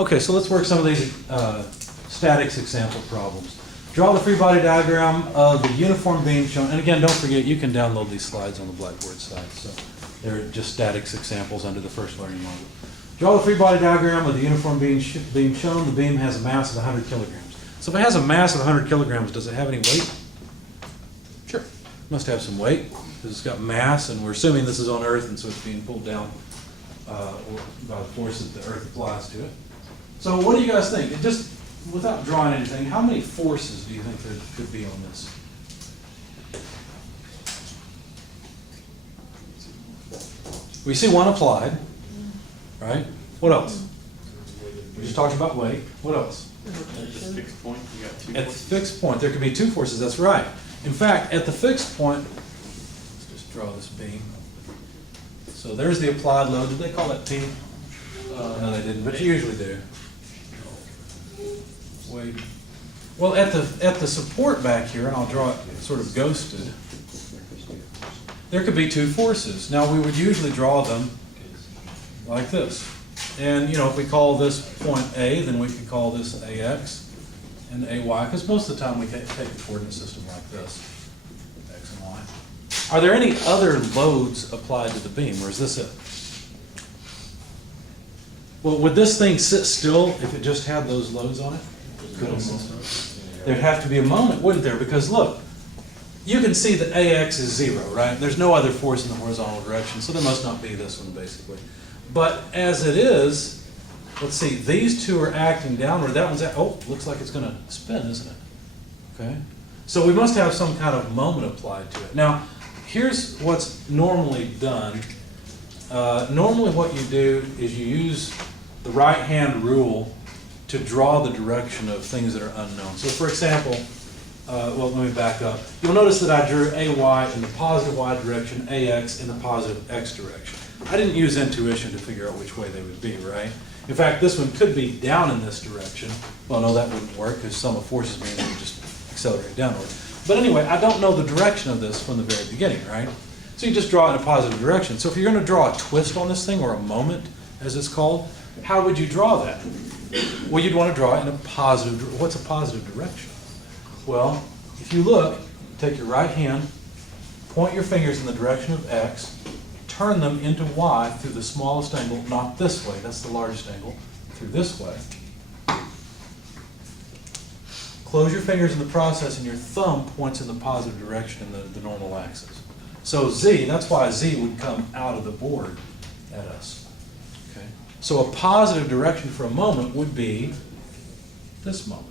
Okay, so let's work some of these statics example problems. Draw the free body diagram of the uniform beam shown. And again, don't forget, you can download these slides on the Blackboard site. So they're just statics examples under the first learning module. Draw the free body diagram of the uniform beam shown. The beam has a mass of 100 kilograms. So if it has a mass of 100 kilograms, does it have any weight? Sure. It must have some weight because it's got mass, and we're assuming this is on Earth, and so it's being pulled down by the force that the Earth applies to it. So what do you guys think? Just without drawing anything, how many forces do you think there could be on this? We see one applied, right? What else? We just talked about weight. What else? At the fixed point, you got two At the forces. fixed point, there could be two forces. That's right. In fact, at the fixed point, let's just draw this beam. So there's the applied load. Did they call that P? No, they didn't, but you usually do. Wait. Well, at the support back here, and I'll draw it sort of ghosted, there could be two forces. Now, we would usually draw them like this. And, if we call this point A, then we could call this AX and AY, because most of the time we take a coordinate system like this, X and Y. Are there any other loads applied to the beam, or is this it? Well, would this thing sit still if it just had those loads on it? There'd have to be a moment, wouldn't there? Because look, you can see that AX is 0, right? There's no other force in the horizontal direction, so there must not be this one, basically. But as it is, let's see, these two are acting downward. That one's looks like it's going to spin, isn't it? Okay. So we must have some kind of moment applied to it. Now, here's what's normally done. Normally what you do is you use the right-hand rule to draw the direction of things that are unknown. So for example, well, let me back up. You'll notice that I drew AY in the positive Y direction, AX in the positive X direction. I didn't use intuition to figure out which way they would be, right? In fact, this one could be down in this direction. Well, no, that wouldn't work because sum of forces means it would just accelerate downward. But anyway, I don't know the direction of this from the very beginning, right? So you just draw it in a positive direction. So if you're going to draw a twist on this thing, or a moment, as it's called, how would you draw that? Well, you'd want to draw it in a positive. What's a positive direction? Well, if you look, take your right hand, point your fingers in the direction of X, turn them into Y through the smallest angle, not this way, that's the largest angle, through this way. Close your fingers in the process, and your thumb points in the positive direction in the normal axis. So Z, that's why Z would come out of the board at us. Okay? So a positive direction for a moment would be this moment.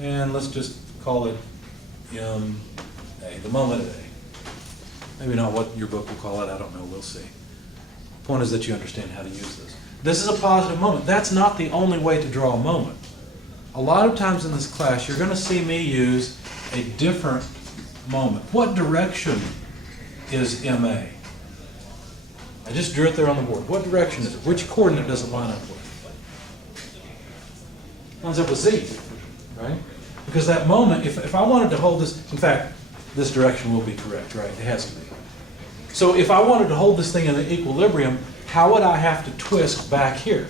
And let's just call it M A, the moment at A. Maybe not what your book will call it, I don't know, we'll see. The point is that you understand how to use this. This is a positive moment. That's not the only way to draw a moment. A lot of times in this class, you're going to see me use a different moment. What direction is MA? I just drew it there on the board. What direction is it? Which coordinate does it line up with? Lines up with Z, right? Because that moment, if I wanted to hold this, in fact, this direction will be correct, right? It has to be. So if I wanted to hold this thing in the equilibrium, how would I have to twist back here?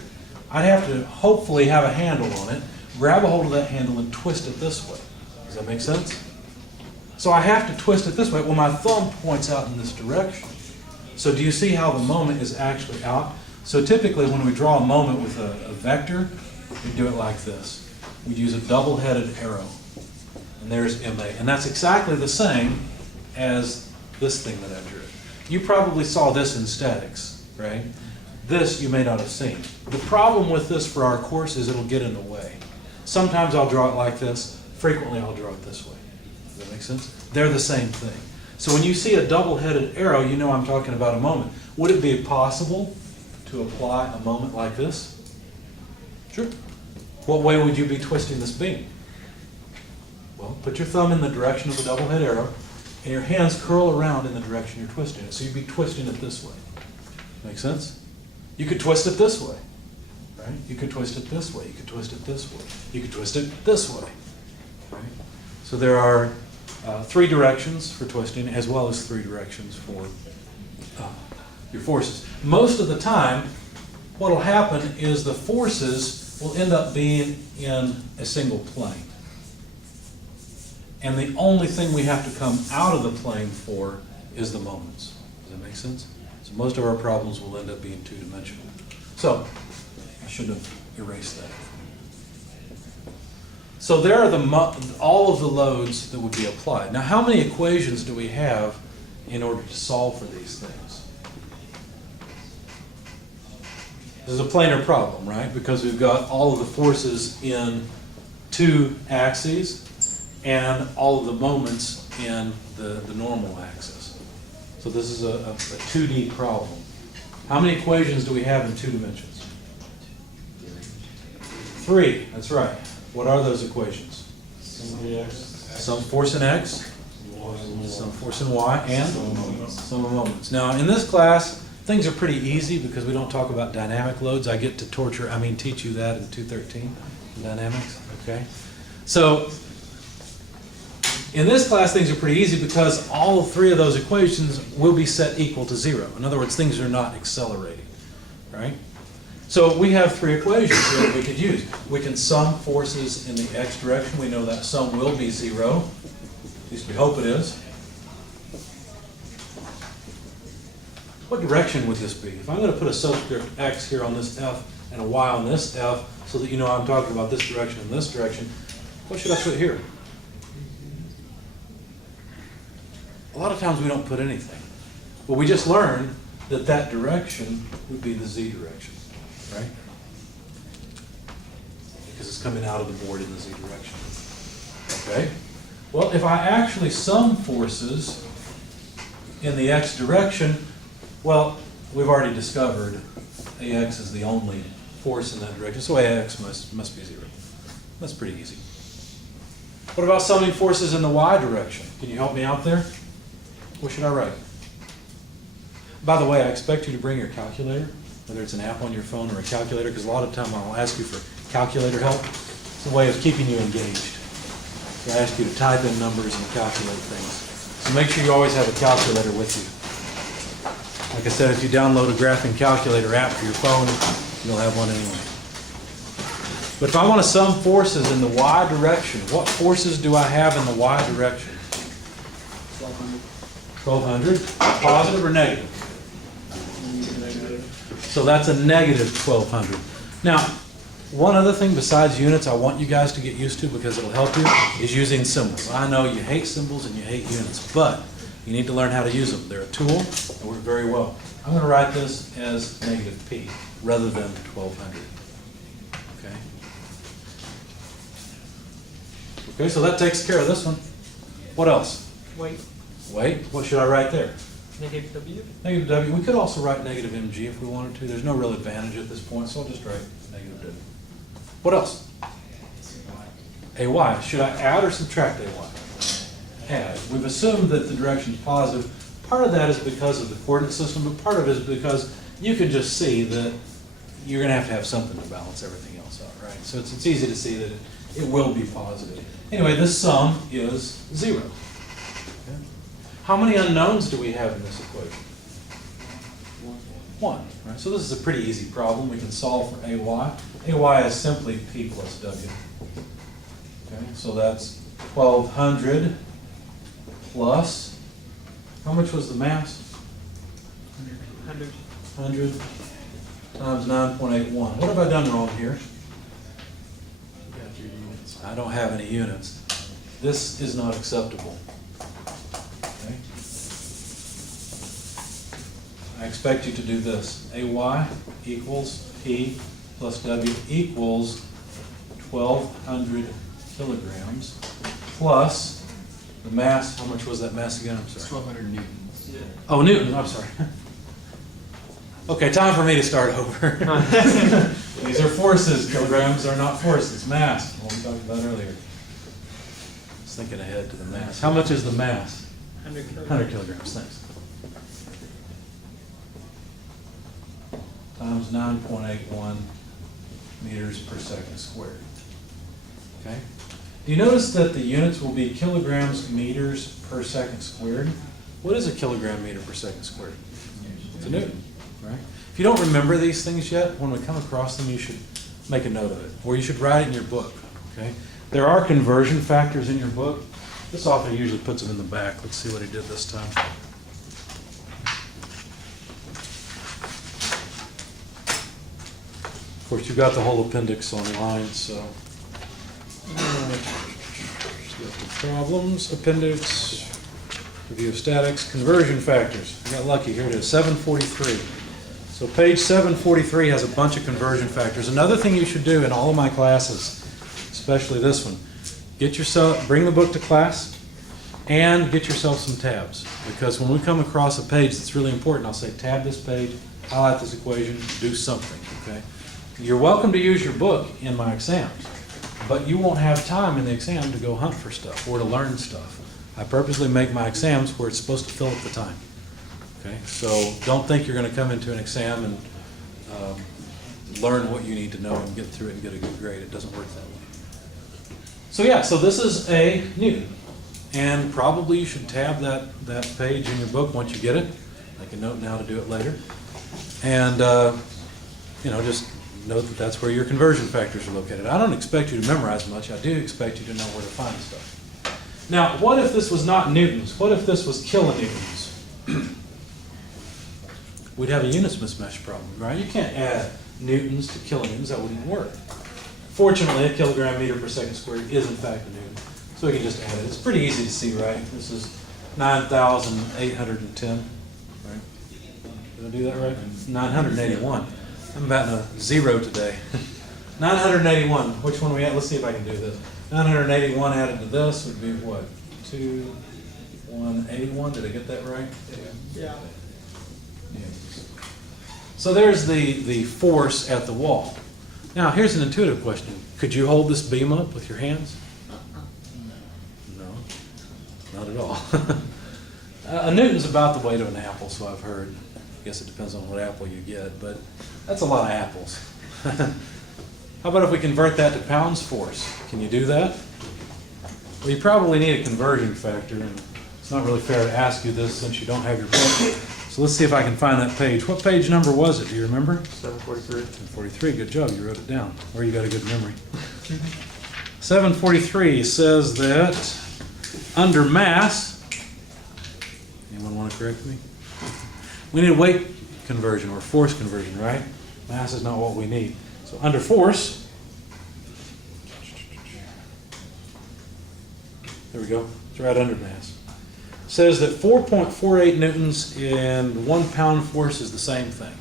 I'd have to hopefully have a handle on it, grab a hold of that handle and twist it this way. Does that make sense? So I have to twist it this way. Well, my thumb points out in this direction. So do you see how the moment is actually out? So typically when we draw a moment with a vector, we do it like this. We use a double-headed arrow. And there's MA. And that's exactly the same as this thing that I drew. You probably saw this in statics, right? This you may not have seen. The problem with this for our course is it'll get in the way. Sometimes I'll draw it like this. Frequently I'll draw it this way. Does that make sense? They're the same thing. So when you see a double-headed arrow, you know I'm talking about a moment. Would it be possible to apply a moment like this? Sure. What way would you be twisting this beam? Well, put your thumb in the direction of the double-headed arrow, and your hands curl around in the direction you're twisting it. So you'd be twisting it this way. Make sense? You could twist it this way, right? You could twist it this way. You could twist it this way. You could twist it this way, right? So there are 3 directions for twisting, as well as 3 directions for your forces. Most of the time, what'll happen is the forces will end up being in a single plane. And the only thing we have to come out of the plane for is the moments. Does that make sense? So most of our problems will end up being two-dimensional. So, I should have erased that. So there are all of the loads that would be applied. Now, how many equations do we have in order to solve for these things? This is a planar problem, right? Because we've got all of the forces in two axes and all of the moments in the normal axis. So this is a 2D problem. How many equations do we have in 2 dimensions? 3, that's right. What are those equations? Some force in x, some force in y, and some moments. Now, in this class, things are pretty easy because we don't talk about dynamic loads. I get to teach you that in 213, dynamics, okay? So, in this class, things are pretty easy because all 3 of those equations will be set equal to 0. In other words, things are not accelerating, right? So we have 3 equations here that we could use. We can sum forces in the x direction. We know that sum will be 0. At least we hope it is. What direction would this be? If I'm going to put a subscript x here on this f and a y on this f so that you know I'm talking about this direction and this direction, what should I put here? A lot of times we don't put anything. Well, we just learned that that direction would be the z direction, right? Because it's coming out of the board in the z direction. Okay? Well, if I actually sum forces in the x direction, well, we've already discovered AX is the only force in that direction, so AX must be 0. That's pretty easy. What about summing forces in the y direction? Can you help me out there? What should I write? By the way, I expect you to bring your calculator, whether it's an app on your phone or a calculator, because a lot of time I'll ask you for calculator help. It's a way of keeping you engaged. So I ask you to type in numbers and calculate things. So make sure you always have a calculator with you. Like I said, if you download a graphing calculator app for your phone, you'll have one anyway. But if I want to sum forces in the y direction, what forces do I have in the y direction? 1,200. Positive or negative? So that's a negative 1,200. Now, one other thing besides units I want you guys to get used to because it'll help you is using symbols. I know you hate symbols and you hate units, but you need to learn how to use them. They're a tool that work very well. I'm going to write this as negative p rather than 1,200. Okay? Okay, so that takes care of this one. What else? Weight. Weight. What should I write there? Negative W. Negative w. We could also write negative mg if we wanted to. There's no real advantage at this point, so I'll just write negative w. What else? AY. Should I add or subtract AY? Add. We've assumed that the direction is positive. Part of that is because of the coordinate system, but part of it is because you can just see that you're going to have something to balance everything else out, right? So it's easy to see that it will be positive. Anyway, this sum is 0. Okay. How many unknowns do we have in this equation? 1. Right? So this is a pretty easy problem. We can solve for AY. AY is simply P plus W. Okay, so that's 1,200 plus, how much was the mass? 100 times 9.81. What have I done wrong here? I don't have any units. This is not acceptable. Okay. I expect you to do this. AY equals P plus W equals 1,200 kilograms plus the mass. How much was that mass again? I'm sorry. 1,200 newtons. Yeah. Oh, Newton. I'm sorry. Okay, time for me to start over. These are forces. Kilograms are not forces. Mass. What we talked about earlier. I was thinking ahead to the mass. How much is the mass? 100 kilograms. 100 kilograms. Thanks. Times 9.81 meters per second squared. Okay. Do you notice that the units will be kilograms meters per second squared? What is a kilogram meter per second squared? It's a newton, right? If you don't remember these things yet, when we come across them, you should make a note of it, or you should write it in your book, okay? There are conversion factors in your book. This author usually puts them in the back. Let's see what he did this time. Of course, you've got the whole appendix online, so. Problems, appendix, review of statics, conversion factors. I got lucky, here it is, 743. So page 743 has a bunch of conversion factors. Another thing you should do in all of my classes, especially this one, bring the book to class and get yourself some tabs. Because when we come across a page that's really important, I'll say tab this page, highlight this equation, do something, okay? You're welcome to use your book in my exams, but you won't have time in the exam to go hunt for stuff or to learn stuff. I purposely make my exams where it's supposed to fill up the time. Okay, so don't think you're going to come into an exam and learn what you need to know and get through it and get a good grade. It doesn't work that way. So yeah, so this is a Newton. And probably you should tab that page in your book once you get it. Make a note now to do it later. And just note that that's where your conversion factors are located. I don't expect you to memorize much. I do expect you to know where to find stuff. Now, what if this was not newtons? What if this was kilonewtons? We'd have a units mismatch problem, right? You can't add newtons to kilonewtons. That wouldn't work. Fortunately, a kilogram meter per second squared is in fact a newton. So we can just add it. It's pretty easy to see, right? This is 9,810, right? Did I do that right? 981. I'm batting a zero today. 981. Which one are we at? Let's see if I can do this. 981 added to this would be what? 181. Did I get that right? Yeah. So there's the force at the wall. Now here's an intuitive question. Could you hold this beam up with your hands? No, not at all. A newton's about the weight of an apple, so I've heard. I guess it depends on what apple you get, but that's a lot of apples. How about if we convert that to pounds force? Can you do that? Well, you probably need a conversion factor, and it's not really fair to ask you this since you don't have your book. So let's see if I can find that page. What page number was it? Do you remember? 743. 743. Good job. You wrote it down. Or you got a good memory. 743 says that under mass, anyone want to correct me? We need a weight conversion or force conversion, right? Mass is not what we need. So under force, there we go. It's right under mass. Says that 4.48 newtons in 1 pound force is the same thing.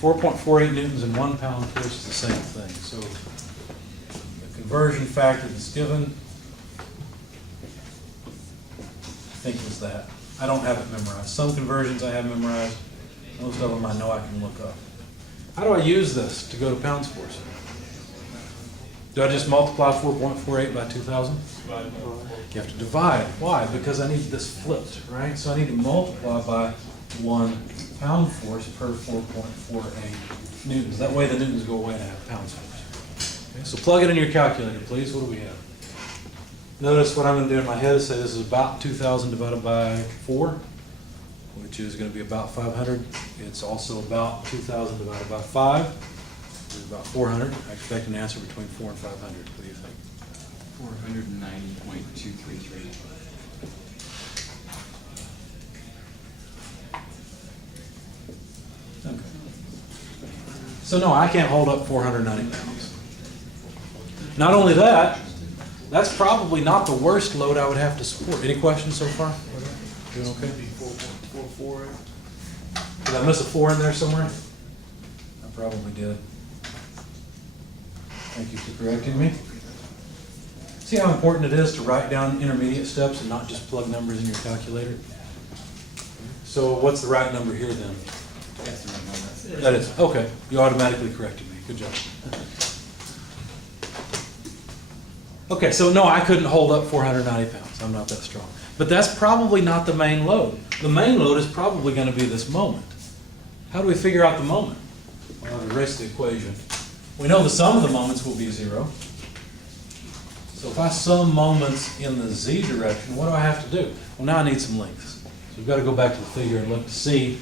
4.48 newtons in 1 pound force is the same thing. So the conversion factor that's given, I think is that. I don't have it memorized. Some conversions I have memorized. Most of them I know I can look up. How do I use this to go to pounds force? Do I just multiply 4.48 by 2,000? You have to divide. Why? Because I need this flipped, right? So I need to multiply by 1 pound force per 4.48 newtons. That way the newtons go away and I have pounds force. Okay, so plug it in your calculator, please. What do we have? Notice what I'm going to do in my head is say this is about 2,000 divided by 4, which is going to be about 500. It's also about 2,000 divided by 5, which is about 400. I expect an answer between 4 and 500. What do you think? 490.233. Okay. So no, I can't hold up 490 pounds. Not only that, that's probably not the worst load I would have to support. Any questions so far? Doing okay? 4.44. Did I miss a 4 in there somewhere? I probably did. Thank you for correcting me. See how important it is to write down intermediate steps and not just plug numbers in your calculator? So what's the right number here then? That's the right number. That is, okay. You automatically corrected me. Good job. Okay, so no, I couldn't hold up 490 pounds. I'm not that strong. But that's probably not the main load. The main load is probably going to be this moment. How do we figure out the moment? Well, I'll erase the equation. We know the sum of the moments will be 0. So if I sum moments in the z direction, what do I have to do? Well, now I need some lengths. So we've got to go back to the figure and look to see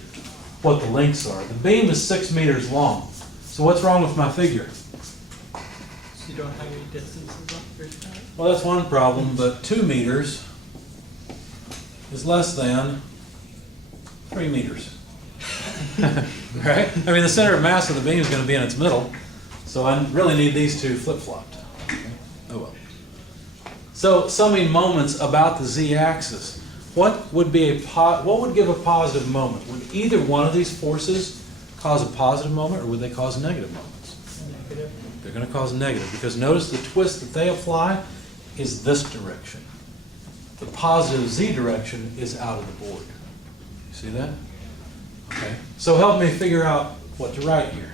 what the lengths are. The beam is 6 meters long. So what's wrong with my figure? So you don't have any distances up your side? Well, that's one problem, but 2 meters is less than 3 meters. Right? I mean, the center of mass of the beam is going to be in its middle, so I really need these two flip-flopped. Oh well. So, summing moments about the z-axis. What would give a positive moment? Would either one of these forces cause a positive moment, or would they cause negative moments? Negative. They're going to cause negative, because notice the twist that they apply is this direction. The positive z direction is out of the board. You see that? Okay. So help me figure out what to write here.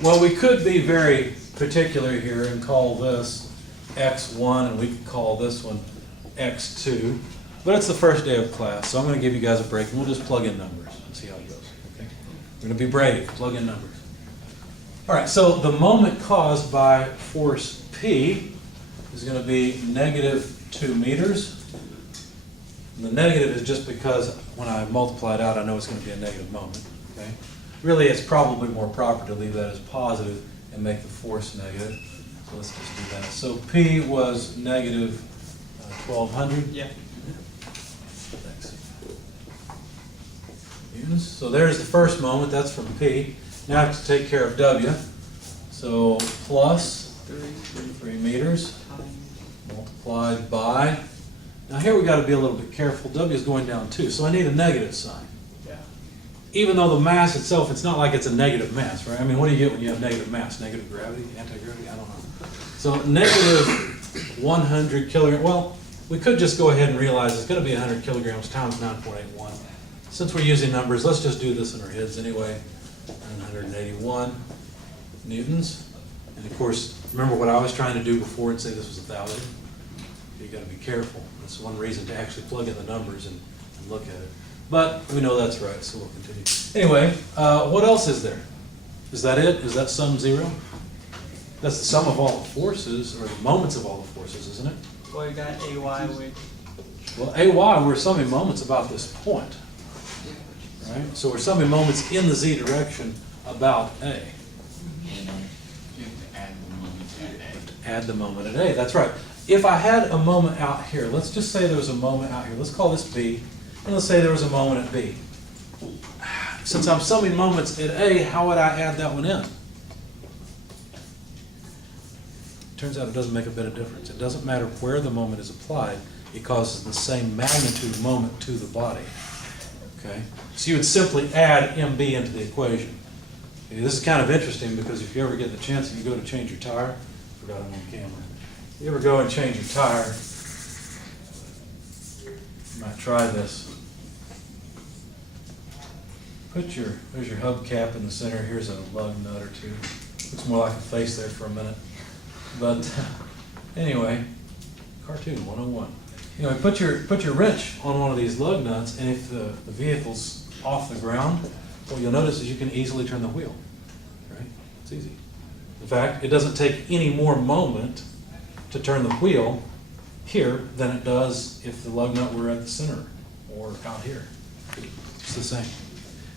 Well, we could be very particular here and call this x1, and we could call this one x2. But it's the first day of class, so I'm going to give you guys a break, and we'll just plug in numbers and see how it goes. Okay? We're going to be brave. Plug in numbers. All right, so the moment caused by force P is going to be -2 meters. And the negative is just because when I multiply it out, I know it's going to be a negative moment. Okay? Really, it's probably more proper to leave that as positive and make the force negative. So let's just do that. So P was negative 1,200. Yeah. Thanks. Newtons. So there's the first moment. That's from P. Now I have to take care of W. So plus 3 meters multiplied by. Now here we got to be a little bit careful. W is going down too, so I need a negative sign. Yeah. Even though the mass itself, it's not like it's a negative mass, right? I mean, what do you get when you have negative mass? Negative gravity? Anti-gravity? I don't know. So negative 100 kilograms. Well, we could just go ahead and realize it's going to be 100 kilograms times 9.81. Since we're using numbers, let's just do this in our heads anyway. 981 newtons. And of course, remember what I was trying to do before and say this was 1,000? You got to be careful. That's one reason to actually plug in the numbers and look at it. But we know that's right, so we'll continue. Anyway, what else is there? Is that it? Is that sum 0? That's the sum of all the forces, or the moments of all the forces, isn't it? Well, you got AY with. Well, AY, we're summing moments about this point. Right? So we're summing moments in the z direction about A. You have to add the moment at A. Add the moment at A, that's right. If I had a moment out here, let's just say there was a moment out here. Let's call this B, and let's say there was a moment at B. Since I'm summing moments at A, how would I add that one in? Turns out it doesn't make a bit of difference. It doesn't matter where the moment is applied. It causes the same magnitude moment to the body. Okay? So you would simply add MB into the equation. Okay, this is kind of interesting because if you ever get the chance and you go to change your tire, I forgot I'm on camera. You ever go and change your tire, you might try this. There's your hubcap in the center. Here's a lug nut or two. Looks more like a face there for a minute. But anyway, cartoon 101. Anyway, put your wrench on one of these lug nuts, and if the vehicle's off the ground, what you'll notice is you can easily turn the wheel. Right? It's easy. In fact, it doesn't take any more moment to turn the wheel here than it does if the lug nut were at the center or out here. It's the same.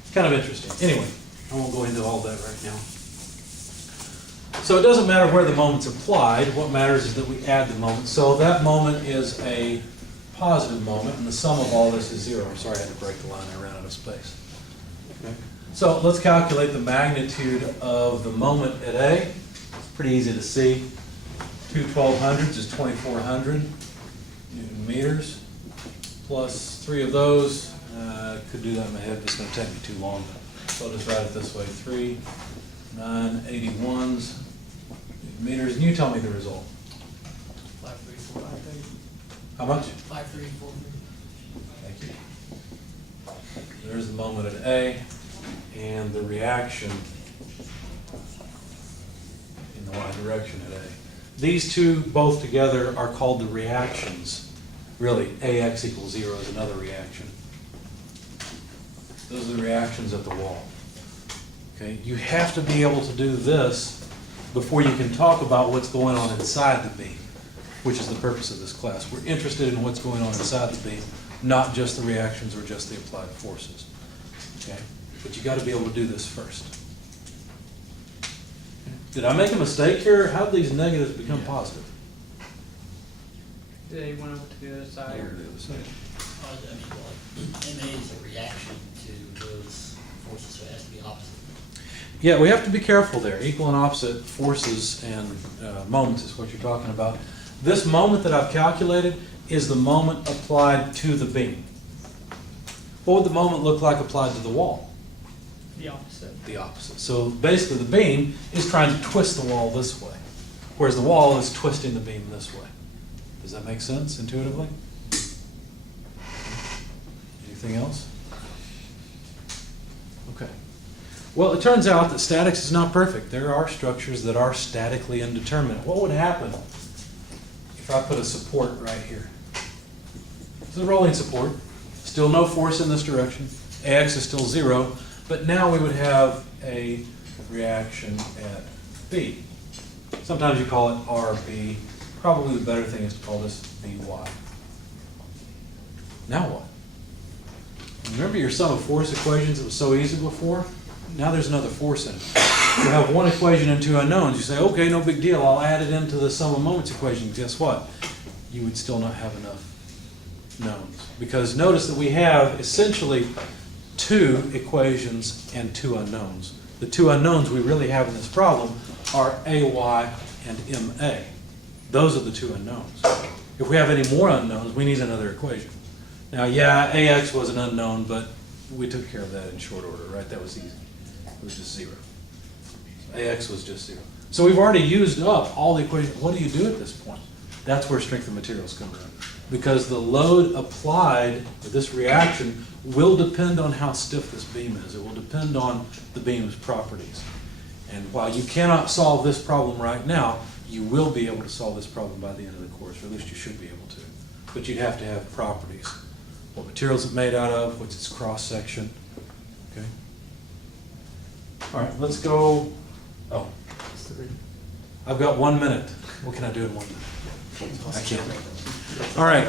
It's kind of interesting. Anyway, I won't go into all that right now. So it doesn't matter where the moment's applied. What matters is that we add the moment. So that moment is a positive moment, and the sum of all this is 0. I'm sorry I had to break the line. I ran out of space. Okay. So let's calculate the magnitude of the moment at A. It's pretty easy to see. 2 1200s is 2400 Newton meters, plus 3 of those. Could do that in my head, but it's going to take me too long. So I'll just write it this way. 3 981s Newton meters. And you tell me the result. 534, 530. How much? 534. Thank you. There's the moment at A, and the reaction in the y direction at A. These two both together are called the reactions. Really, AX equals 0 is another reaction. Those are the reactions at the wall. Okay, you have to be able to do this before you can talk about what's going on inside the beam. which is the purpose of this class. We're interested in what's going on inside the beam, not just the reactions or just the applied forces. Okay? But you got to be able to do this first. Did I make a mistake here? How did these negatives become positive? They went over to the other side. Here, the other side. MA is a reaction to those forces, so it has to be opposite. Yeah, we have to be careful there. Equal and opposite forces and moments is what you're talking about. This moment that I've calculated is the moment applied to the beam. What would the moment look like applied to the wall? The opposite. The opposite. So basically the beam is trying to twist the wall this way, whereas the wall is twisting the beam this way. Does that make sense intuitively? Anything else? Okay. Well, it turns out that statics is not perfect. There are structures that are statically indeterminate. What would happen if I put a support right here? This is a rolling support. Still no force in this direction. AX is still 0. But now we would have a reaction at B. Sometimes you call it RB. Probably the better thing is to call this BY. Now what? Remember your sum of force equations? It was so easy before. Now there's another force in it. You have one equation and two unknowns. You say, okay, no big deal. I'll add it into the sum of moments equation. Guess what? You would still not have enough knowns. Because notice that we have essentially two equations and two unknowns. The two unknowns we really have in this problem are AY and MA. Those are the two unknowns. If we have any more unknowns, we need another equation. Now, yeah, AX was an unknown, but we took care of that in short order, right? That was easy. It was just 0. AX was just 0. So we've already used up all the equations. What do you do at this point? That's where strength of materials comes in. Because the load applied to this reaction will depend on how stiff this beam is. It will depend on the beam's properties. And while you cannot solve this problem right now, you will be able to solve this problem by the end of the course, or at least you should be able to. But you'd have to have properties. What material is it made out of? What's its cross-section? Okay. All right, let's go. Oh, I've got 1 minute. What can I do in 1 minute? I can't. All right.